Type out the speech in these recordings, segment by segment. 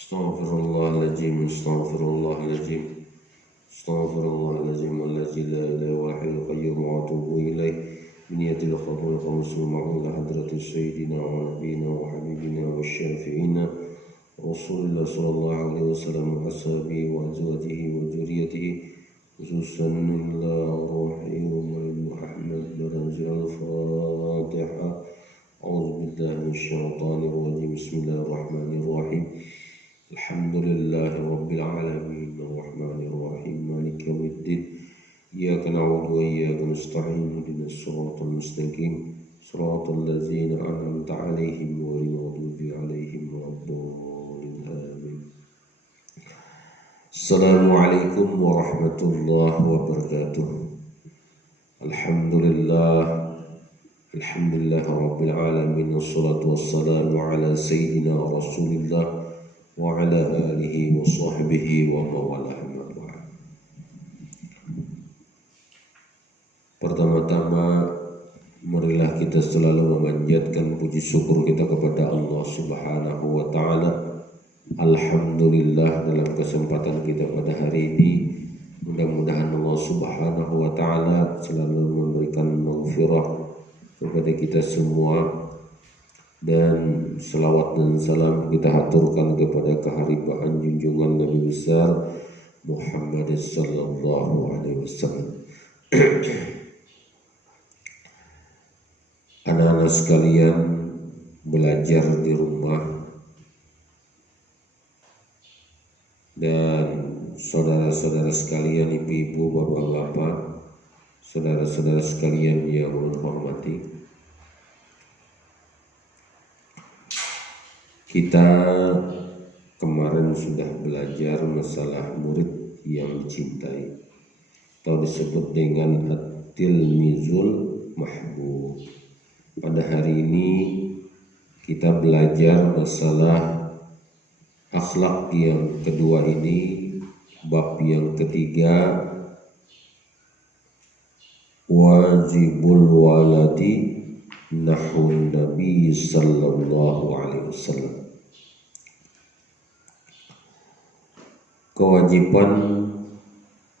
Astaghfirullahaladzim, astaghfirullahaladzim, astaghfirullahaladzim, alladzi la ilaha illa qayyum wa atubu ilaih. Biniyatil qabul khamsu ma'ula hadrati sayyidina wa nabiyina wa habibina wa syafi'ina Rasulullah sallallahu alaihi wasallam wa ashabihi wa azwajihi wa dzurriyyatihi khususan ila ruhi Muhammad barazil al-Fatihah. A'udzu billahi minasyaitonir rajim. Bismillahirrahmanirrahim. Alhamdulillahi rabbil alamin arrahmanir rahim maliki yaumiddin. Iyyaka na'budu wa iyyaka nasta'in ihdinas siratal mustaqim siratal ladzina an'amta 'alaihim ghairil maghdubi 'alaihim waladdallin. Amin. Assalamualaikum warahmatullahi wabarakatuh. Alhamdulillah rabbil alamin wassalatu wassalamu ala sayyidina Rasulillah wa ala alihi wa sahbihi wa mawalah. Pertama-tama marilah kita selalu memanjatkan puji syukur kita kepada Allah Subhanahu wa taala. Alhamdulillah dalam kesempatan kita pada hari ini, mudah-mudahan Allah Subhanahu wa taala selalu memberikan maghfirah kepada kita semua, dan selawat dan salam kita haturkan kepada keharibaan junjungan Nabi besar Muhammad sallallahu alaihi wasallam. Anak-anak sekalian, belajar di rumah, dan saudara-saudara sekalian, ibu-ibu, bapak-bapak, saudara-saudara sekalian yang hormati, kita kemarin sudah belajar masalah murid yang dicintai atau disebut dengan at-tilmizul mahbub. Pada hari ini kita belajar masalah akhlak yang kedua ini, bab yang ketiga, wajibul waladi nahun Nabi sallallahu alaihi wasallam. Kewajiban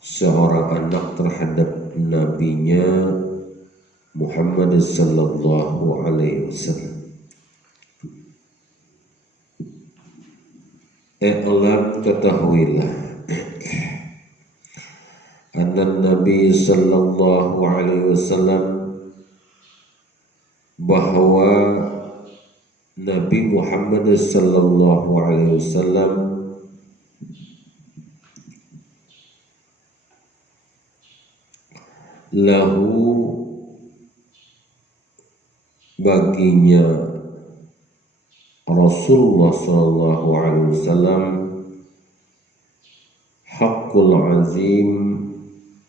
seorang anak terhadap nabinya Muhammad sallallahu alaihi wasallam. I'lam, ketahuilah, anna Nabi sallallahu alaihi wasallam, bahwa Nabi Muhammad sallallahu alaihi wasallam lahu, baginya Rasulullah sallallahu alaihi wasallam, hakul azim,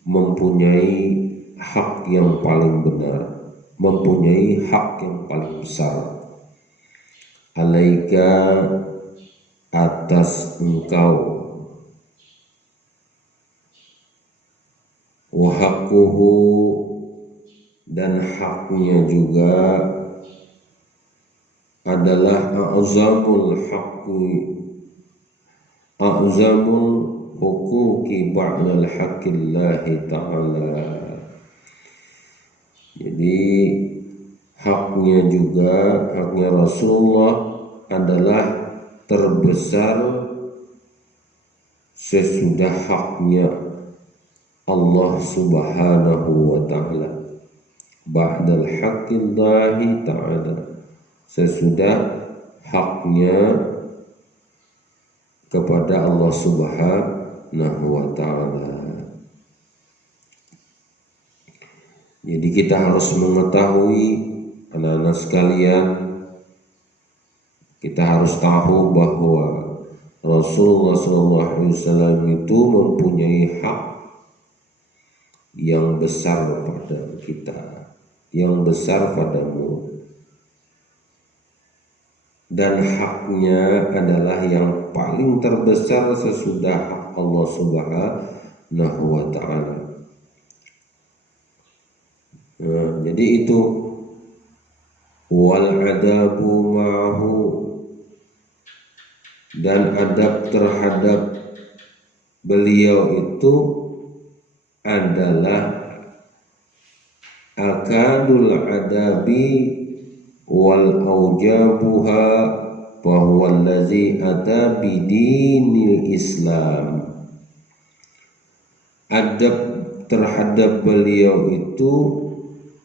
mempunyai hak yang paling benar, mempunyai hak yang paling besar, alaika, atas engkau, wa haqquhu, dan haknya juga adalah a'zamul huquqi ba'dal haqqillahi ta'ala. Jadi haknya juga, haknya Rasulullah adalah terbesar sesudah haknya Allah Subhanahu wa ta'ala. Ba'dal haqqillahi ta'ala, sesudah haknya kepada Allah Subhanahu wa ta'ala. Jadi kita harus mengetahui, anak-anak sekalian, kita harus tahu bahwa Rasulullah SAW itu mempunyai hak yang besar pada kita, yang besar padamu, dan haknya adalah yang paling terbesar sesudah hak Allah Subhanahu wa ta'ala. Jadi itu wal adabu ma'hu, dan adab terhadap beliau itu adalah akadul adabi wal aujabuha bahwa allazi ata bidinil Islam. Adab terhadap beliau itu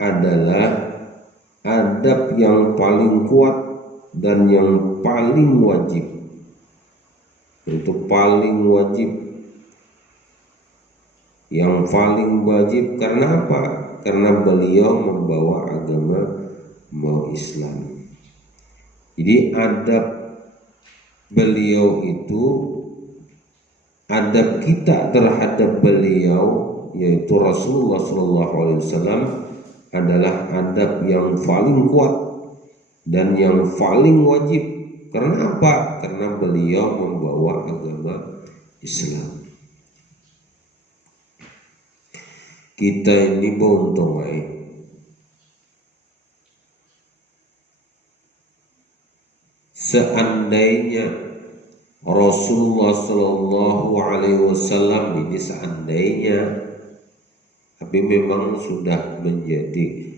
adalah adab yang paling kuat dan yang paling wajib. Itu paling wajib, yang paling wajib karena apa? Karena beliau membawa Islam. Jadi adab beliau itu, adab kita terhadap beliau yaitu Rasulullah SAW adalah adab yang paling kuat dan yang paling wajib. Karena apa? Karena beliau membawa agama Islam. Kita ini bontong seandainya Rasulullah Shallallahu Alaihi Wasallam ini seandainya, tapi memang sudah menjadi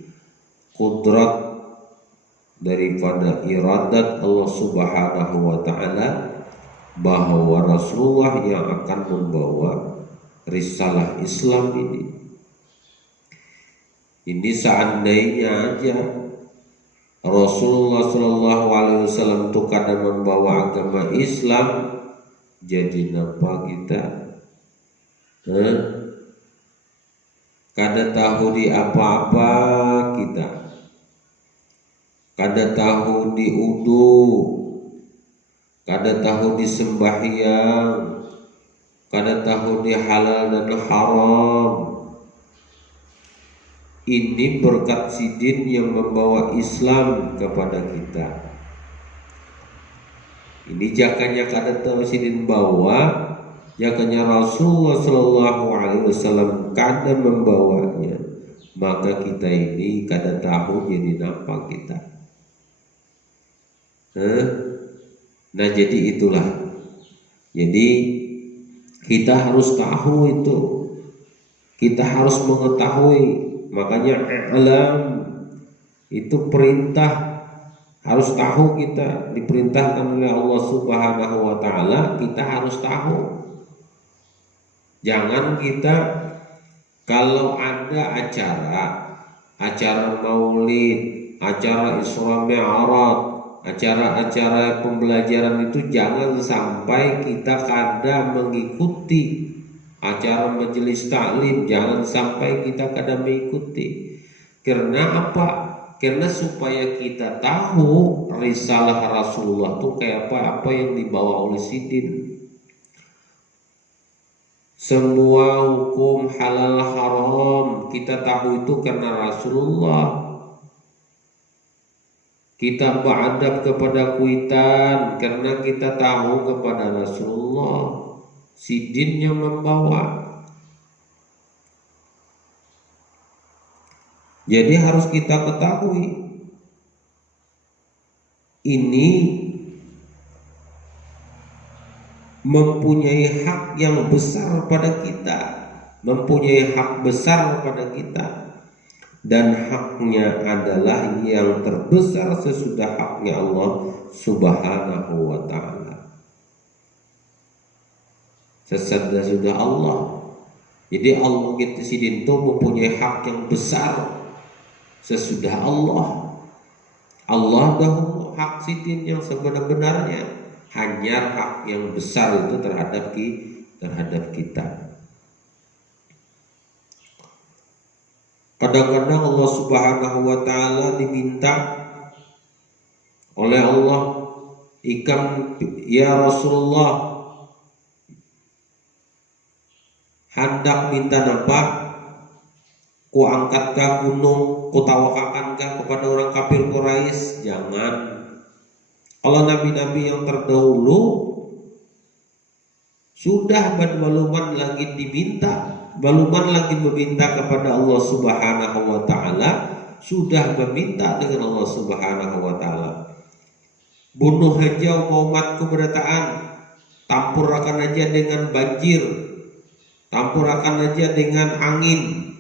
kudrat daripada iradat Allah Subhanahu Wa Taala bahwa Rasulullah yang akan membawa risalah Islam ini. Ini seandainya aja Rasulullah Shallallahu Alaihi Wasallam itu kadang membawa agama Islam, jadi napa kita? Kada tahu di apa-apa kita, kada tahu di udu, kada tahu di sembahyang, kada tahu di halal dan haram. Ini berkat sidin yang membawa Islam kepada kita. Ini jakanya kada tahu sidin bawa, jakanya Rasulullah Shallallahu Alaihi Wasallam kada membawanya, maka kita ini kada tahu jadi apa kita. Nah jadi itulah. Jadi kita harus tahu itu, kita harus mengetahui. Makanya alam itu perintah, harus tahu kita, diperintahkan oleh Allah Subhanahu Wa Taala, kita harus tahu. Jangan kita kalau ada acara maulid, acara Isra Mi'raj, acara-acara pembelajaran itu jangan sampai kita kada mengikuti. Acara majelis taklim jangan sampai kita kada mengikuti. Karena apa? Karena supaya kita tahu risalah Rasulullah itu kayak apa yang dibawa oleh sidin. Semua hukum halal haram kita tahu itu karena Rasulullah. Kita beradab kepada kuitan karena kita tahu kepada Rasulullah. Sidin yang membawa. Jadi harus kita ketahui ini mempunyai hak yang besar pada kita, mempunyai hak besar pada kita, dan haknya adalah yang terbesar sesudah haknya Allah Subhanahu Wa Taala. Sesudah Allah. Jadi Allah kita sidin itu mempunyai hak yang besar sesudah Allah. Allah dahulu hak sidin yang sebenar-benarnya, hanya hak yang besar itu terhadap kita. Kadang-kadang Allah Subhanahu Wa Taala diminta oleh Allah, ikam ya Rasulullah hendak minta nampak, ku angkatkah gunung, ku tawakankah kepada orang kafir Quraisy? Jangan. Kalau nabi-nabi yang terdahulu sudah baluman lagi diminta, baluman lagi meminta kepada Allah Subhanahu Wa Taala, sudah meminta dengan Allah Subhanahu Wa Taala. bunuh aja umatku berataan, tampurakan aja dengan banjir, tampurakan aja dengan angin,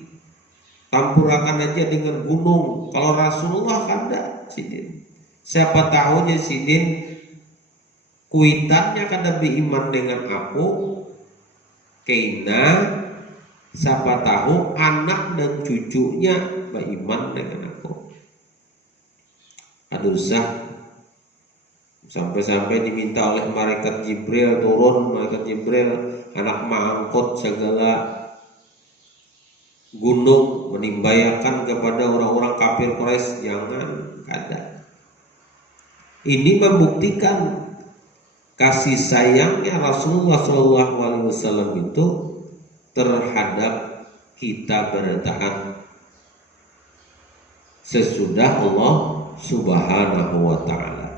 tampurakan aja dengan gunung. Kalau Rasulullah kan enggak, sidin. Siapa tahu aja sidin kuitannya kada beriman dengan aku, karena siapa tahu anak dan cucunya beriman dengan aku. Aduh sah, sampai-sampai diminta oleh malaikat Jibril turun, malaikat Jibril anak mengangkut segala gunung menimbayakan kepada orang-orang kafir Quraisy. Jangan, kada. Ini membuktikan kasih sayangnya Rasulullah SAW itu terhadap kita berataan sesudah Allah Subhanahu wa ta'ala.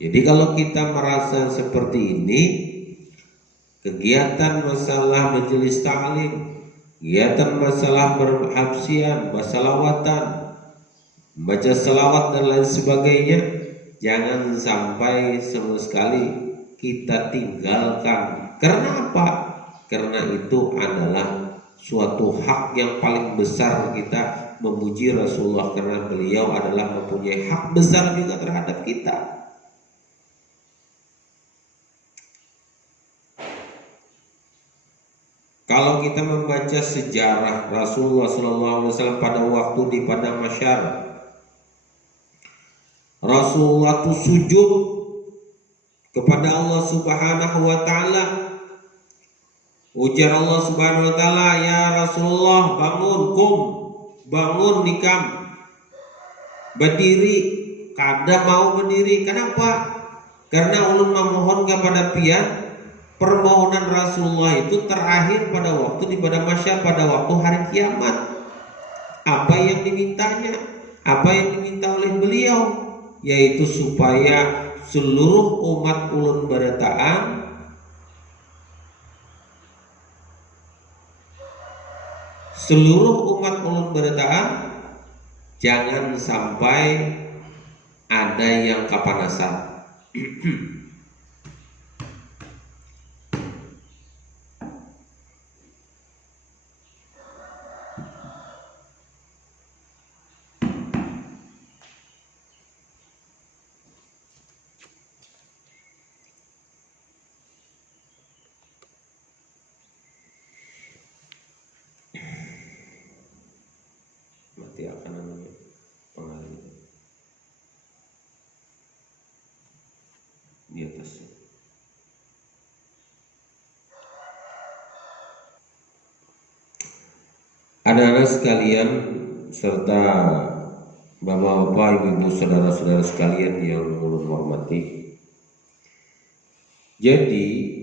Jadi kalau kita merasa seperti ini, kegiatan masalah majelis ta'lim, kegiatan masalah berhabsian, bersalawatan, baca salawat dan lain sebagainya, jangan sampai sama sekali kita tinggalkan. Karena apa? Karena itu adalah suatu hak yang paling besar kita memuji Rasulullah, karena beliau adalah mempunyai hak besar juga terhadap kita. Kalau kita membaca sejarah Rasulullah SAW pada waktu di padang mahsyar, Rasulullah itu sujud kepada Allah Subhanahu wa ta'ala. Ujar Allah Subhanahu wa ta'ala, ya Rasulullah, bangun, bangun nikam, berdiri. Kada mau berdiri. Kenapa? Karena ulun memohon kepada pian, permohonan Rasulullah itu terakhir pada waktu di padang mahsyar, pada waktu hari kiamat. Apa yang dimintanya? Apa yang diminta oleh beliau? Yaitu supaya seluruh umat ulun barataan jangan sampai ada yang kapanasan. Mati akan namanya pengalir di atasnya. Anak-anak sekalian serta bapak-bapak, ibu-ibu, saudara-saudara sekalian yang ulun hormati. Jadi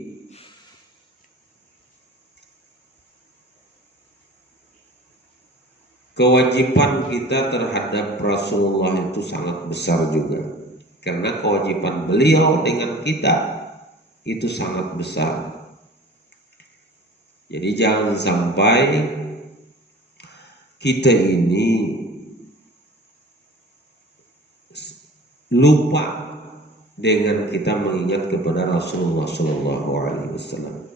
kewajiban kita terhadap Rasulullah itu sangat besar juga, karena kewajiban beliau dengan kita itu sangat besar. Jadi jangan sampai kita ini lupa dengan kita mengingat kepada Rasulullah SAW.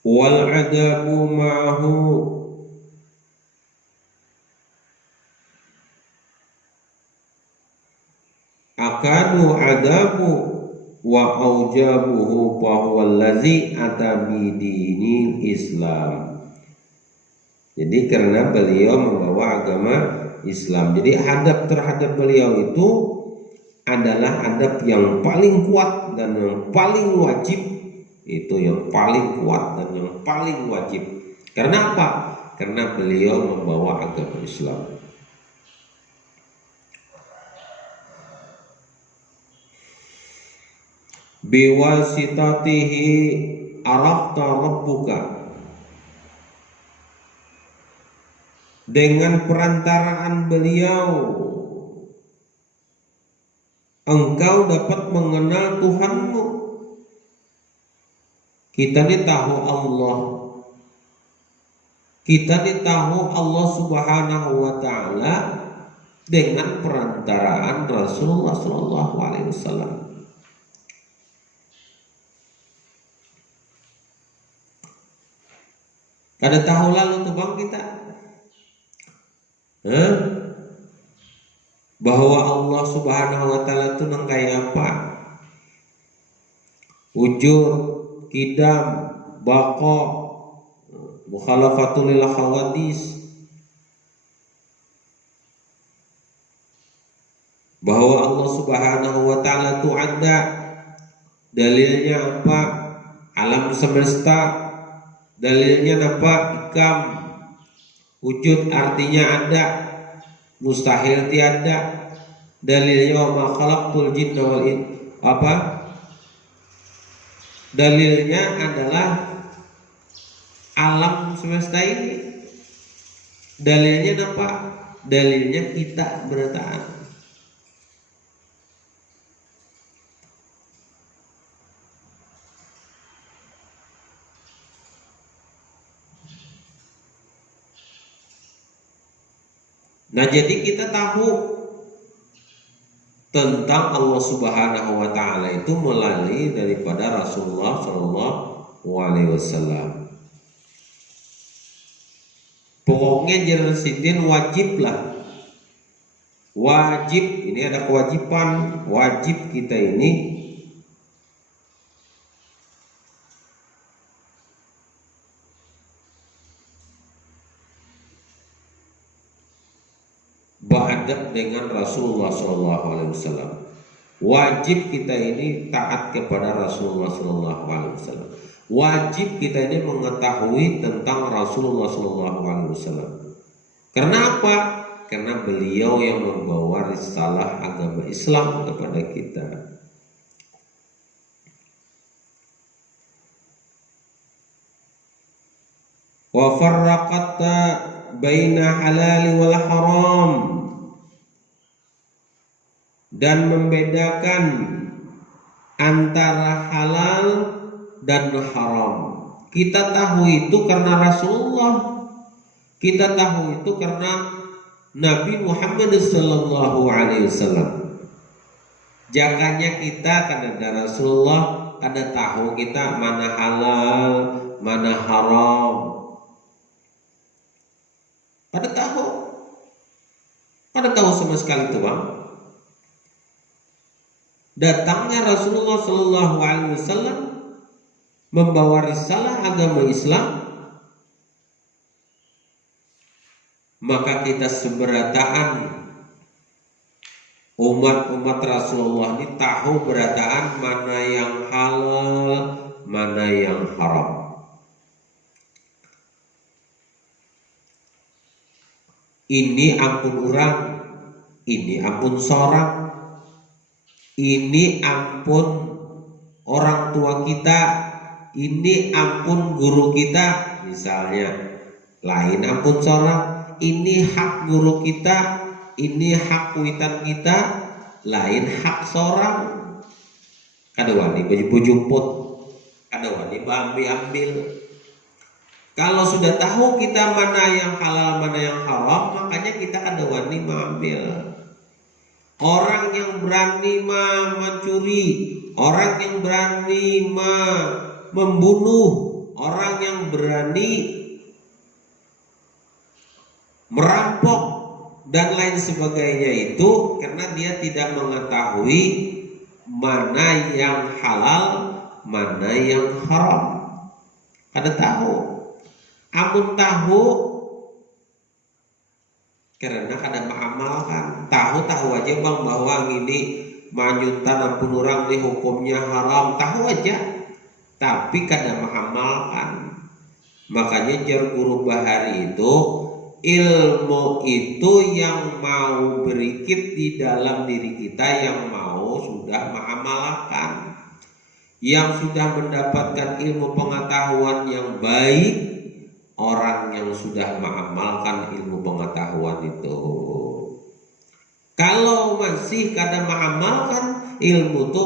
Wal adabu ma'hu akadu adabu wa aujabuhu fahuwa allazi atabi dinil Islam. Jadi karena beliau membawa agama Islam, jadi adab terhadap beliau itu adalah adab yang paling kuat dan yang paling wajib. Itu yang paling kuat dan yang paling wajib. Karena apa? Karena beliau membawa agama Islam. Biwasitatihi arafta rabbuka. dengan perantaraan beliau engkau dapat mengenal Tuhanmu. Kita ini tahu Allah, kita ini tahu Allah Subhanahu wa Ta'ala dengan perantaraan Rasulullah Sallallahu Alaihi Wasallam. Kada tahu lalu tuh bang kita, bahwa Allah Subhanahu wa Ta'ala itu nang kayak apa? Wujud, kidam, baqo, mukhalafatul lil khawadis. Bahwa Allah Subhanahu wa Ta'ala itu ada. Dalilnya apa? Alam semesta. Dalilnya apa? Ikam. Wujud artinya ada, mustahil tiada. Dalilnya wa ma khalaqtul jinna wal ins. Apa? Dalilnya adalah alam semesta ini. Dalilnya apa? Dalilnya kita bertahan. Nah, jadi kita tahu tentang Allah Subhanahu wa Ta'ala itu melalui daripada Rasulullah Sallallahu Alaihi Wasallam. Pokoknya jalan sidin wajib lah. Wajib, ini ada kewajiban. Wajib kita ini beradab dengan Rasulullah Sallallahu Alaihi Wasallam. Wajib kita ini taat kepada Rasulullah Sallallahu Alaihi Wasallam. Wajib kita ini mengetahui tentang Rasulullah Sallallahu Alaihi Wasallam. Karena apa? Karena beliau yang membawa risalah agama Islam kepada kita. Wa farraqata baina halal wal haram, dan membedakan antara halal dan haram. Kita tahu itu karena Rasulullah. Kita tahu itu karena Nabi Muhammad sallallahu alaihi wasallam. Jakanya kita karena Rasulullah, ada tahu kita mana halal, mana haram. Pada tahu sama sekali itu bang. Datangnya Rasulullah Sallallahu Alaihi Wasallam membawa risalah agama Islam, maka kita seberataan umat-umat Rasulullah ini tahu berataan mana yang halal, mana yang haram. Ini ampun orang, ini ampun seorang, ini ampun orang tua kita, ini ampun guru kita, misalnya. Lain ampun seorang, ini hak guru kita, ini hak kuitan kita, lain hak seorang. Kada wani baju-baju, kada wani ambil. Kalau sudah tahu kita mana yang halal, mana yang haram, makanya kita kada wani mengambil. Orang yang berani mencuri, orang yang berani membunuh, orang yang berani merampok dan lain sebagainya itu karena dia tidak mengetahui mana yang halal, mana yang haram. Kada tahu. Amun tahu karena kada mengamalkan. Tahu aja bang bahwa ini manyuntan ampun orang nih hukumnya haram, tahu aja, tapi kada mengamalkan. Makanya jar guru bahari itu, ilmu itu yang mau berikit di dalam diri kita, yang mau sudah mengamalkan, yang sudah mendapatkan ilmu pengetahuan yang baik. orang yang sudah mengamalkan ilmu pengetahuan itu. Kalau masih kada mengamalkan ilmu itu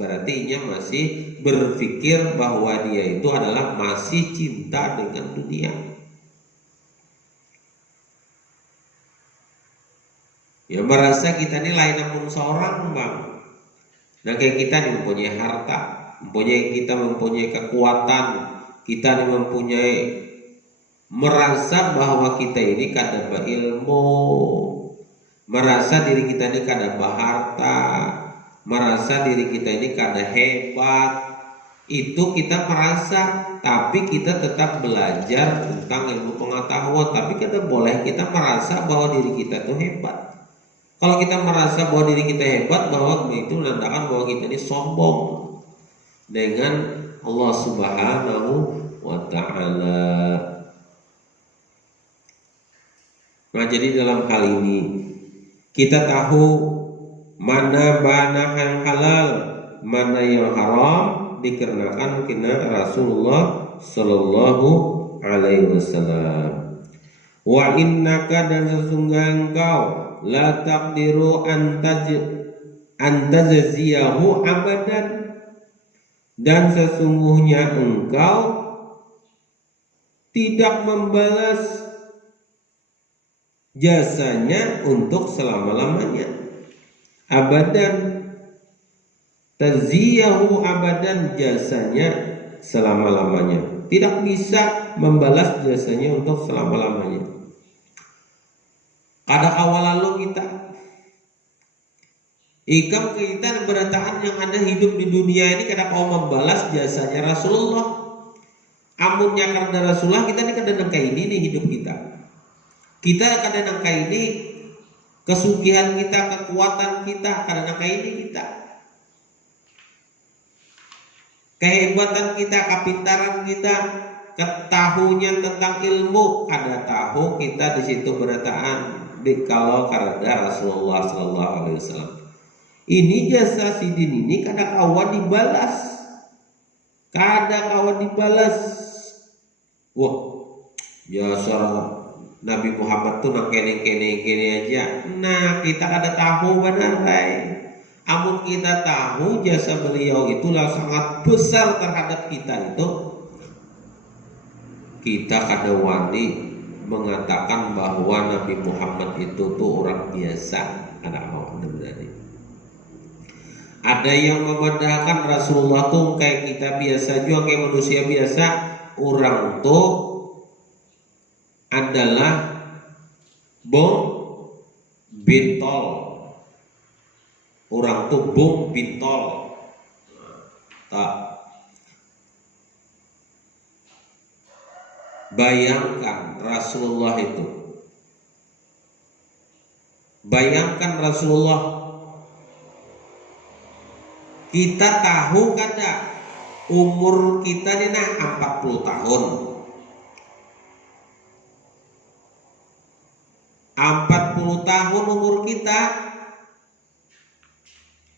berarti masih berpikir bahwa dia itu adalah masih cinta dengan dunia. Ya merasa kita ini lain namun seorang bang. Nah kayak kita nih mempunyai harta, mempunyai kekuatan, kita nih mempunyai merasa bahwa kita ini kada berilmu, merasa diri kita ini kada berharta, merasa diri kita ini kada hebat. Itu kita merasa, tapi kita tetap belajar tentang ilmu pengetahuan. Tapi kada boleh kita merasa bahwa diri kita itu hebat. Kalau kita merasa bahwa diri kita hebat, bahwa itu menandakan bahwa kita ini sombong dengan Allah Subhanahu wa Ta'ala. Nah, jadi dalam hal ini kita tahu mana barang yang halal, mana yang haram dikarenakan kena Rasulullah Sallallahu Alaihi Wasallam. Wa innaka, dan sesungguhnya engkau la taqdiru an tajziyahu abadan, dan sesungguhnya engkau tidak membalas jasanya untuk selama-lamanya. Abadan, tajziyahu abadan, jasanya selama-lamanya. Tidak bisa membalas jasanya untuk selama-lamanya. Kada awal lalu kita berataan yang ada hidup di dunia ini kada mau membalas jasanya Rasulullah. Amunnya karena Rasulullah kita ini kada nangka ini nih hidup kita. Kita kada nangka ini kesugihan kita, kekuatan kita, kada nangka ini kita. Kehebatan kita, kepintaran kita, ketahuan tentang ilmu, kada tahu kita di situ berataan. Kalau karena Rasulullah Sallallahu Alaihi Wasallam, ini jasa sidin ini kada kawan dibalas, Wah, jasa Nabi Muhammad tuh nang kene aja. Nah kita kada tahu benar Amun kita tahu jasa beliau itulah sangat besar terhadap kita itu, kita kada wani mengatakan bahwa Nabi Muhammad itu tuh orang biasa. Ada yang memandangkan Rasulullah tuh kayak kita biasa juga, kayak manusia biasa. Orang tuh adalah bom bintol. Orang tuh bom bintol. Tak. Bayangkan Rasulullah itu. Bayangkan Rasulullah. Kita tahu kada umur kita ini 40 tahun. 40 tahun umur kita.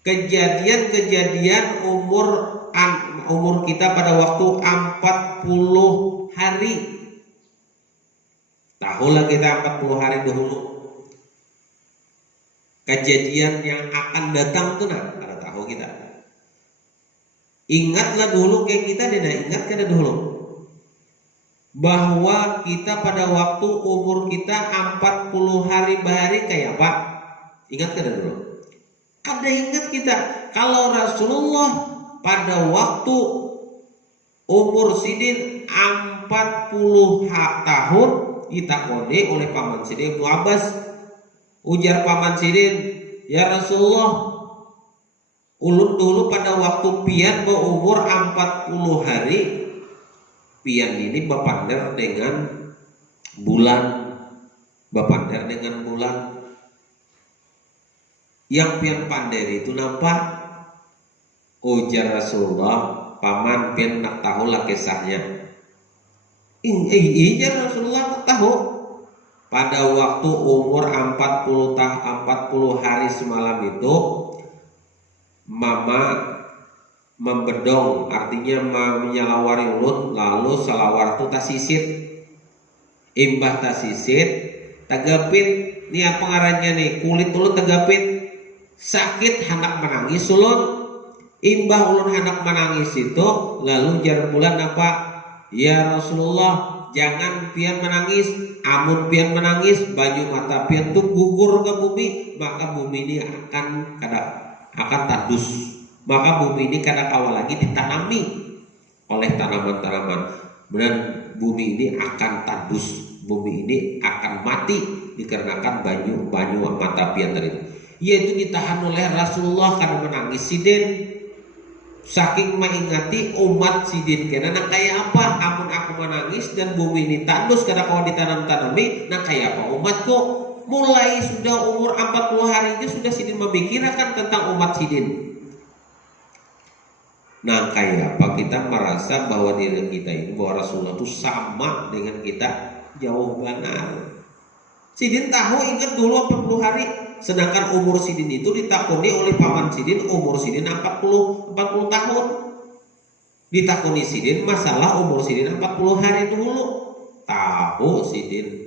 Kejadian-kejadian umur kita pada waktu 40 hari. Tahulah kita 40 hari dahulu. Kejadian yang akan datang tuh ada tahu kita. Ingatlah dulu kayak kita ingat kada dulu bahwa kita pada waktu umur kita 40 hari bahari kayak apa? Ingat kada dulu? Kada ingat kita. Kalau Rasulullah pada waktu umur sidin 40 tahun ditakoni oleh paman sidin Ibnu Abbas. Ujar paman sidin, ya Rasulullah, ulun dulu pada waktu pian berumur 40 hari, pian ini bapander dengan bulan. Yang pian pander itu nampak. Ujar Rasulullah, paman pian nak tahu lah kisahnya. Iya Rasulullah tahu. Pada waktu umur 40 hari semalam itu, mama membedong, artinya menyalawari ulun, lalu salawar itu tak sisit. imbah tasisit tegapit nih apa ngarannya nih kulit ulun tegapit sakit hendak menangis ulun imbah ulun hendak menangis itu lalu jar bulan apa ya Rasulullah jangan pian menangis amun pian menangis banyu mata pian tuh gugur ke bumi maka bumi ini akan tandus maka bumi ini kadang awal lagi ditanami oleh tanaman-tanaman dan bumi ini akan tandus bumi ini akan mati dikarenakan banyu mata pian tadi yaitu ditahan oleh Rasulullah karena menangis sidin saking mengingati umat sidin kena nah kayak apa amun aku menangis dan bumi ini tandus karena kau ditanam-tanami nah kayak apa umatku mulai sudah umur 40 hari itu sudah sidin memikirkan tentang umat sidin. Nah kayak apa kita merasa bahwa diri kita ini bahwa Rasulullah itu sama dengan kita jauh benar. Sidin tahu ingat dulu 40 hari sedangkan umur sidin itu ditakuni oleh paman sidin umur sidin 40 tahun. Ditakuni sidin masalah umur sidin 40 hari dulu. Tahu sidin.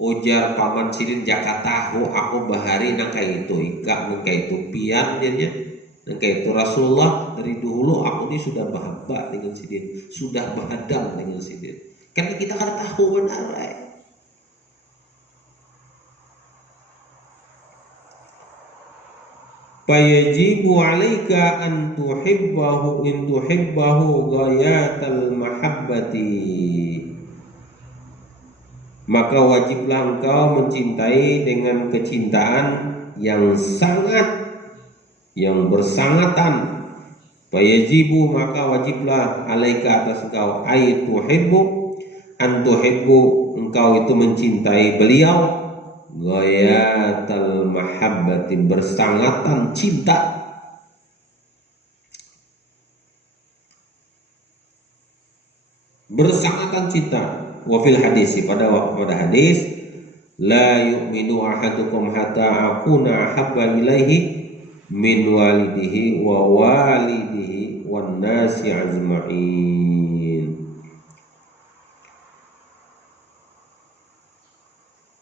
Ujar paman sidin jaka tahu aku bahari nang kayak itu ika nang kayak itu pian jadinya. Dan kayak itu Rasulullah dari dulu aku ini sudah bahaba dengan sidin, sudah bahadam dengan sidin. Karena kita kan tahu benar. Fayajibu 'alaika an tuhibbahu in tuhibbahu ghayatal mahabbati. Maka wajiblah engkau mencintai dengan kecintaan yang sangat yang bersangatan. Fayajibu maka wajiblah 'alaika atas engkau ay tuhibbu an tuhibbu engkau itu mencintai beliau ghayatal mahabbati bersangatan cinta. Bersangatan cinta. Wa fil hadis pada hadis la yu'minu ahadukum hatta akuna habba ilaihi min walidihi wa walidihi wan nasi ajma'in.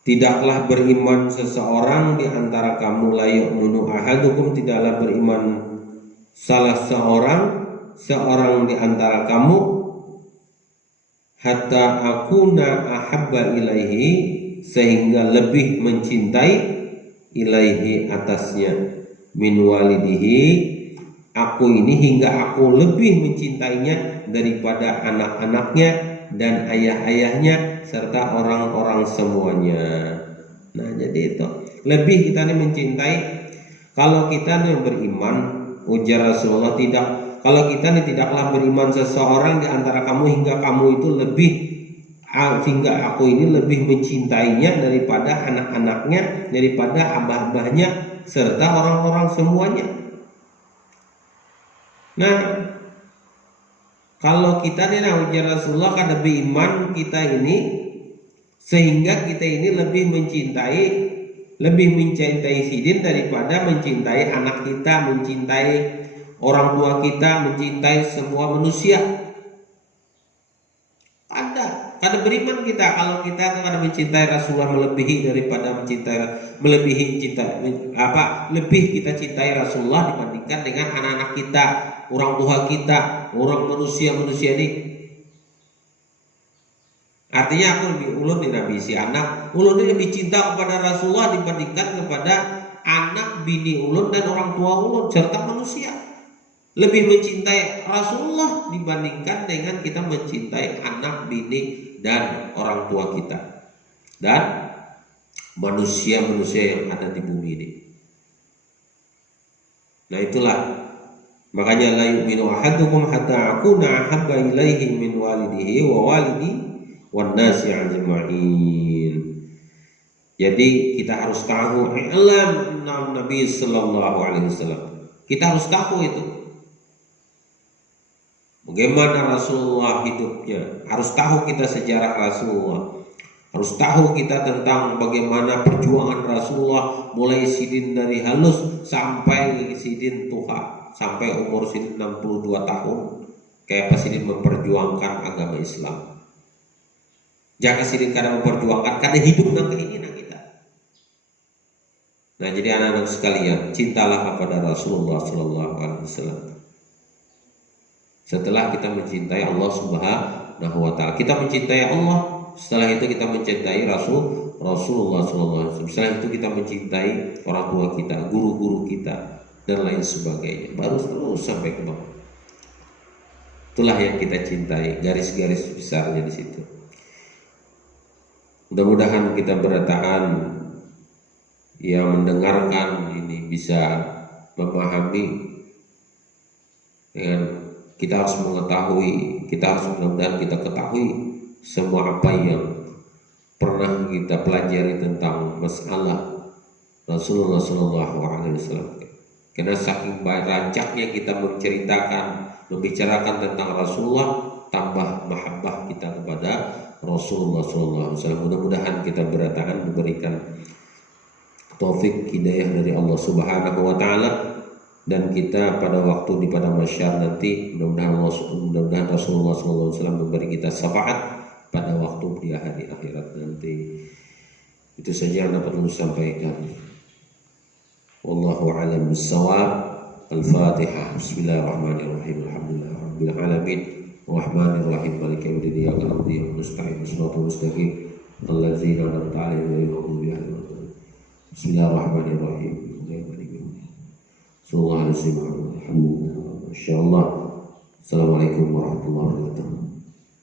Tidaklah beriman seseorang di antara kamu la yu'minu ahadukum tidaklah beriman salah seorang di antara kamu hatta akuna ahabba ilaihi sehingga lebih mencintai ilaihi atasnya min walidihi aku ini hingga aku lebih mencintainya daripada anak-anaknya dan ayah-ayahnya serta orang-orang semuanya. Nah jadi itu lebih kita nih mencintai kalau kita nih beriman ujar Rasulullah tidak kalau kita nih tidaklah beriman seseorang di antara kamu hingga kamu itu lebih hingga aku ini lebih mencintainya daripada anak-anaknya daripada abah-abahnya serta orang-orang semuanya. Nah kalau kita nih ujar Rasulullah kan lebih iman kita ini sehingga kita ini lebih mencintai sidin daripada mencintai anak kita, mencintai orang tua kita, mencintai semua manusia. Karena beriman kita kalau kita karena mencintai Rasulullah melebihi daripada lebih kita cintai Rasulullah dibandingkan dengan anak-anak kita, orang tua kita, orang manusia ini. Artinya aku lebih ulun di Nabi si anak, ulun ini lebih cinta kepada Rasulullah dibandingkan kepada anak bini ulun dan orang tua ulun serta manusia. Lebih mencintai Rasulullah dibandingkan dengan kita mencintai anak bini dan orang tua kita dan manusia-manusia yang ada di bumi ini. Nah itulah makanya la yu'minu ahadukum hatta akuna ahabba ilaihi min walidihi wa walidi wan nasi ajma'in. Jadi kita harus tahu ilmu Nabi sallallahu alaihi wasallam. Kita harus tahu itu. Bagaimana Rasulullah hidupnya. Harus tahu kita sejarah Rasulullah. Harus tahu kita tentang bagaimana perjuangan Rasulullah mulai sidin dari halus sampai sidin tua, sampai umur sidin 62 tahun. Kayak pas sidin memperjuangkan agama Islam. Jangan sirin kada memperjuangkan kada hidup nang keinginan kita. Nah, jadi anak-anak sekalian, cintalah kepada Rasulullah Sallallahu Alaihi Wasallam. Setelah kita mencintai Allah Subhanahu Wa Taala, kita mencintai Allah. Setelah itu kita mencintai Rasulullah Sallallahu Alaihi Wasallam. Setelah itu kita mencintai orang tua kita, guru-guru kita, dan lain sebagainya. Baru terus sampai ke bawah. Itulah yang kita cintai. Garis-garis besarnya di situ. Mudah-mudahan kita bertahan yang mendengarkan ini bisa memahami dengan kita harus mengetahui, kita harus mudah-mudahan kita ketahui semua apa yang pernah kita pelajari tentang masalah Rasulullah Sallallahu Alaihi Wasallam. Karena saking rancaknya kita membicarakan tentang Rasulullah, tambah mahabbah kita kepada Rasulullah Sallallahu Alaihi Wasallam. Mudah-mudahan kita bertahan diberikan taufik hidayah dari Allah Subhanahu Wa Taala. Dan kita pada waktu di pada masyar nanti mudah-mudahan Rasulullah SAW memberi kita syafaat pada waktu di hari akhirat nanti. Itu saja yang dapat saya sampaikan. Wallahu a'lam bissawab. Al-Fatihah. Bismillahirrahmanirrahim. Alhamdulillahirabbil alamin. Arrahmanirrahim. Maliki yaumiddin. Iyyaka na'budu wa iyyaka nasta'in. Shiratal mustaqim. Allazina an'amta 'alaihim ghairil maghdubi 'alaihim waladdallin. Bismillahirrahmanirrahim. Sallallahu alaihi wasallam. Alhamdulillah. Insyaallah. Assalamualaikum warahmatullahi wabarakatuh.